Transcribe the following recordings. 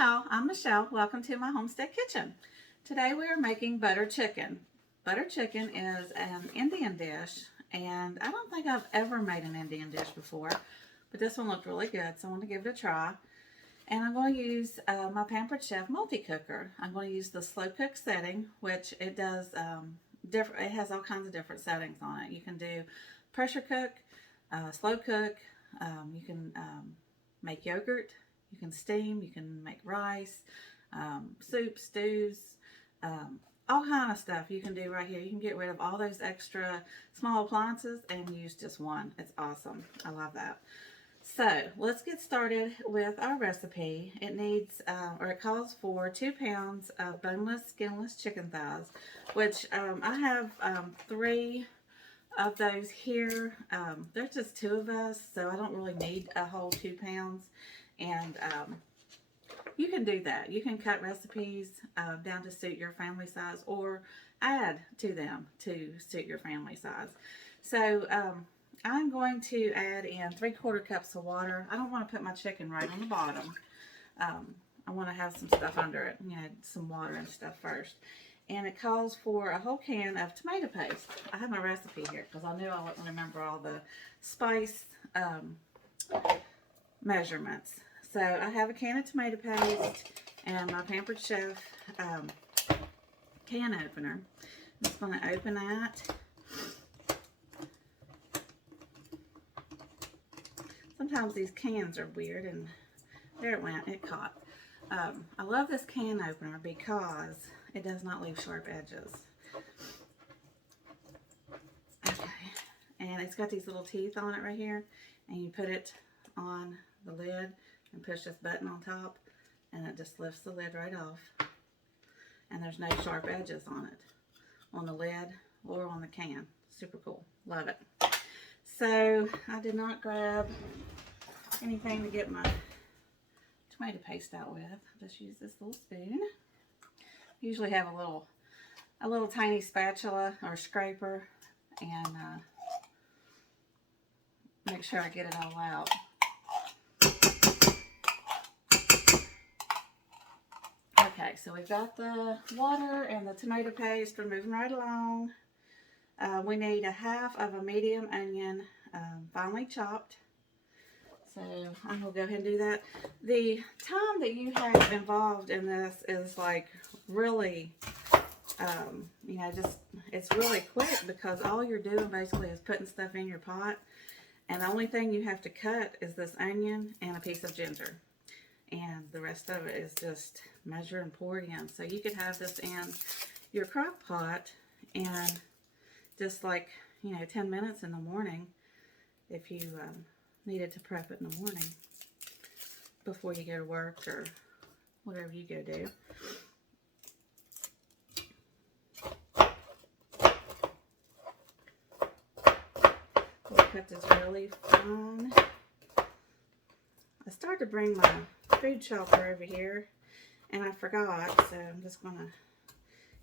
y'all, I'm Michelle. Welcome to my homestead kitchen. Today we are making butter chicken. Butter chicken is an Indian dish, and I don't think I've ever made an Indian dish before, but this one looked really good, so I want to give it a try. And I'm going to use my Pampered Chef multi-cooker. I'm going to use the slow cook setting, which it does different. It has all kinds of different settings on it. You can do pressure cook, slow cook. You can make yogurt. You can steam, you can make rice, soup, stews, all kind of stuff you can do right here. You can get rid of all those extra small appliances and use just one. It's awesome. I love that. So let's get started with our recipe. It needs, it calls for 2 pounds of boneless, skinless chicken thighs, which I have 3 of those here. There's just 2 of us, so I don't really need a whole 2 pounds. And you can do that. You can cut recipes down to suit your family size or add to them to suit your family size. So I'm going to add in 3/4 cups of water. I don't want to put my chicken right on the bottom. I want to have some stuff under it, you know, some water and stuff first. And it calls for a whole can of tomato paste. I have my recipe here because I knew I wouldn't remember all the spice measurements. So I have a can of tomato paste and my Pampered Chef can opener. I'm just going to open that. Sometimes these cans are weird, and there it went, it caught. I love this can opener because it does not leave sharp edges. Okay, and it's got these little teeth on it right here, and you put it on the lid and push this button on top, and it just lifts the lid right off. And there's no sharp edges on it, on the lid or on the can. Super cool. Love it. So I did not grab anything to get my tomato paste out with. Just use this little spoon. Usually have a little tiny spatula or scraper, and make sure I get it all out. Okay, so we've got the water and the tomato paste. We're moving right along. We need 1/2 of a medium onion, finely chopped. So I'm going to go ahead and do that. The time that you have involved in this is like really, you know, just, it's really quick because all you're doing basically is putting stuff in your pot. And the only thing you have to cut is this onion and a piece of ginger. And the rest of it is just measure and pour it in. So you could have this in your crock pot and just like, you know, 10 minutes in the morning if you needed to prep it in the morning before you go to work or whatever you go do. We'll cut this really fine. I started to bring my food chopper over here and I forgot, so I'm just going to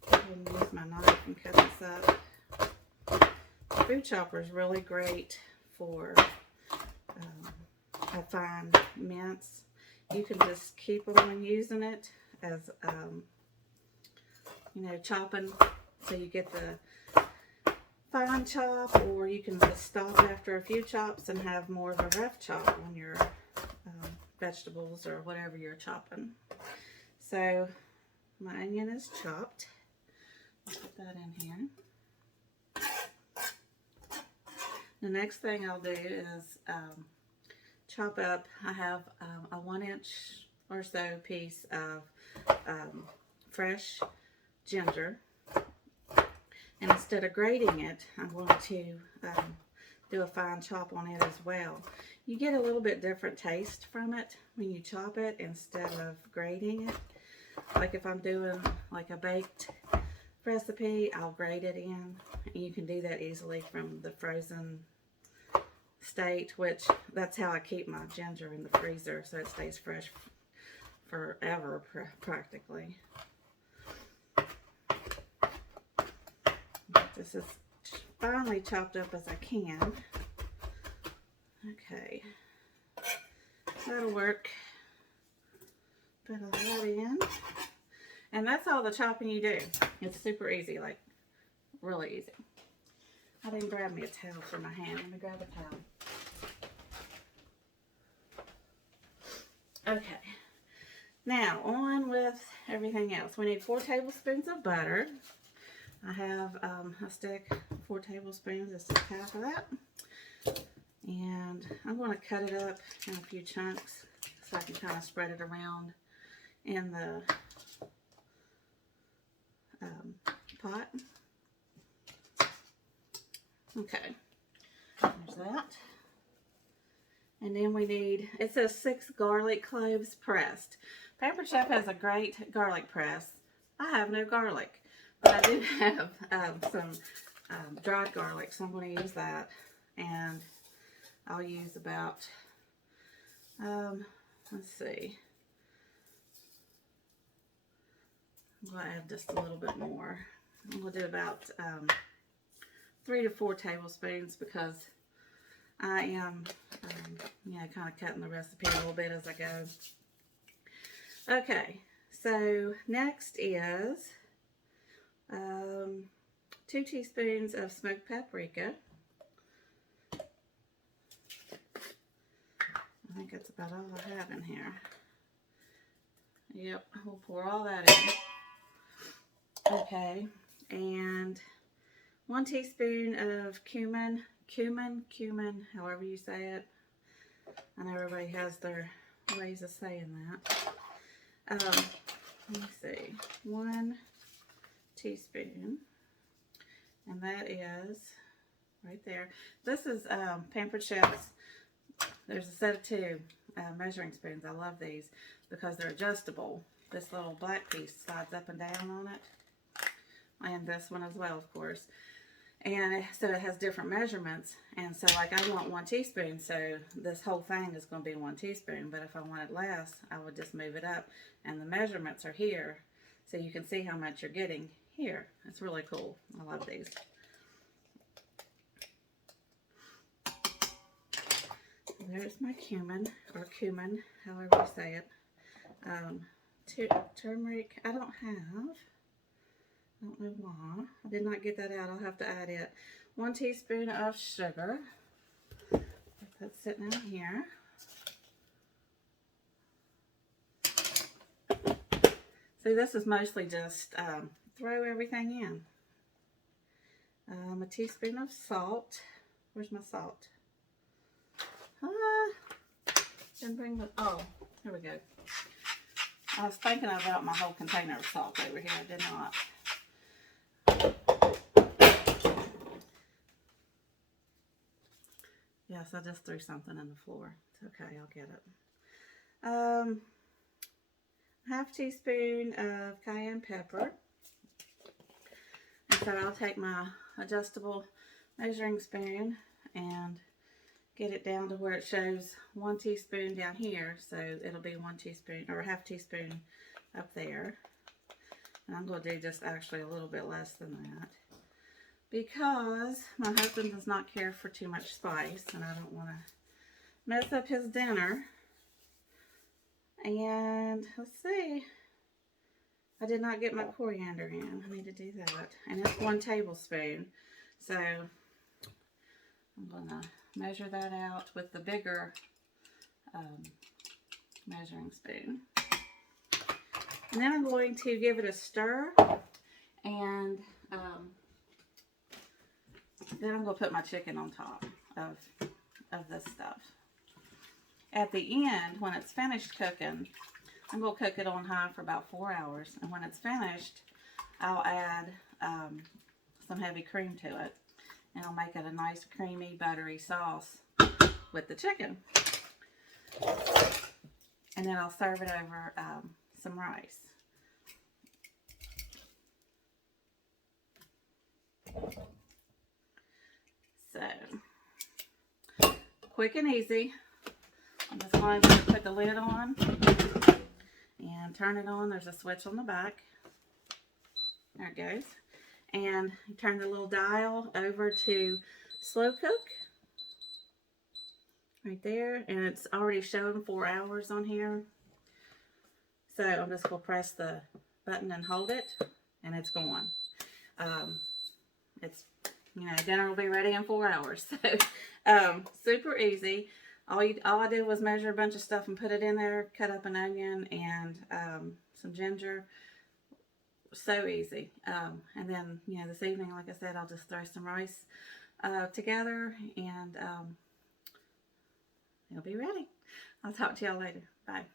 go ahead and use my knife and cut this up. The food chopper is really great for a fine mince. You can just keep on using it as, you know, chopping so you get the fine chop, or you can just stop after a few chops and have more of a rough chop on your vegetables or whatever you're chopping. So my onion is chopped. I'll put that in here. The next thing I'll do is chop up. I have a 1-inch or so piece of fresh ginger, and instead of grating it, I'm going to do a fine chop on it as well. You get a little bit different taste from it when you chop it instead of grating it. Like if I'm doing like a baked recipe, I'll grate it in. And you can do that easily from the frozen state, which that's how I keep my ginger in the freezer, so it stays fresh forever practically. This is finely chopped up as I can. Okay, that'll work. put all that in. And that's all the chopping you do. It's super easy, like really easy. I didn't grab me a towel for my hand. Let me grab a towel. Okay. Now, on with everything else. We need 4 tablespoons of butter. I have a stick, 4 tablespoons. This is half of that. And I'm going to cut it up in a few chunks so I can kind of spread it around in the pot. Okay, there's that. And then we need, it says 6 garlic cloves pressed. Pampered Chef has a great garlic press. I have no garlic, but I do have some dried garlic, so I'm going to use that. And I'll use about, let's see, I'm going to add just a little bit more. I'm going to do about 3 to 4 tablespoons because I am, kind of cutting the recipe a little bit as I go. Okay, so next is 2 teaspoons of smoked paprika. I think that's about all I have in here. Yep, we'll pour all that in. Okay, and 1 teaspoon of cumin, however you say it. I know everybody has their ways of saying that. Let me see, 1 teaspoon, and that is right there. This is Pampered Chef's. There's a set of 2 measuring spoons. I love these because they're adjustable. This little black piece slides up and down on it, and this one as well, of course. And so it has different measurements, and so like I want 1 teaspoon, so this whole thing is going to be 1 teaspoon, but if I wanted less, I would just move it up, and the measurements are here, so you can see how much you're getting here. It's really cool. I love these. There's my cumin, or cumin, however you say it. Turmeric, I don't know why. I did not get that out. I'll have to add it. 1 teaspoon of sugar. That's sitting in here. See, this is mostly just throw everything in. A teaspoon of salt. Where's my salt? Didn't bring the, oh, here we go. I was thinking about my whole container of salt over here. I did not. Yes, I just threw something in the floor. It's okay, I'll get it. Half teaspoon of cayenne pepper. And so I'll take my adjustable measuring spoon and get it down to where it shows 1 teaspoon down here. So it'll be 1 teaspoon or half teaspoon up there. And I'm going to do just actually a little bit less than that, because my husband does not care for too much spice, and I don't want to mess up his dinner. And let's see, I did not get my coriander in. I need to do that. And it's 1 tablespoon. So I'm going to measure that out with the bigger measuring spoon. And then I'm going to give it a stir, and then I'm going to put my chicken on top of this stuff. At the end, when it's finished cooking, I'm going to cook it on high for about 4 hours. And when it's finished, I'll add some heavy cream to it. And I'll make it a nice creamy, buttery sauce with the chicken. And then I'll serve it over some rice. So, quick and easy. I'm just going to put the lid on and turn it on. There's a switch on the back. There it goes. And you turn the little dial over to slow cook. Right there. And it's already showing 4 hours on here. So I'm just going to press the button and hold it, and it's going. It's, you know, dinner will be ready in 4 hours. So super easy. All I did was measure a bunch of stuff and put it in there, cut up an onion and some ginger. So easy. And then, you know, this evening, like I said, I'll just throw some rice together, and it'll be ready. I'll talk to y'all later. Bye.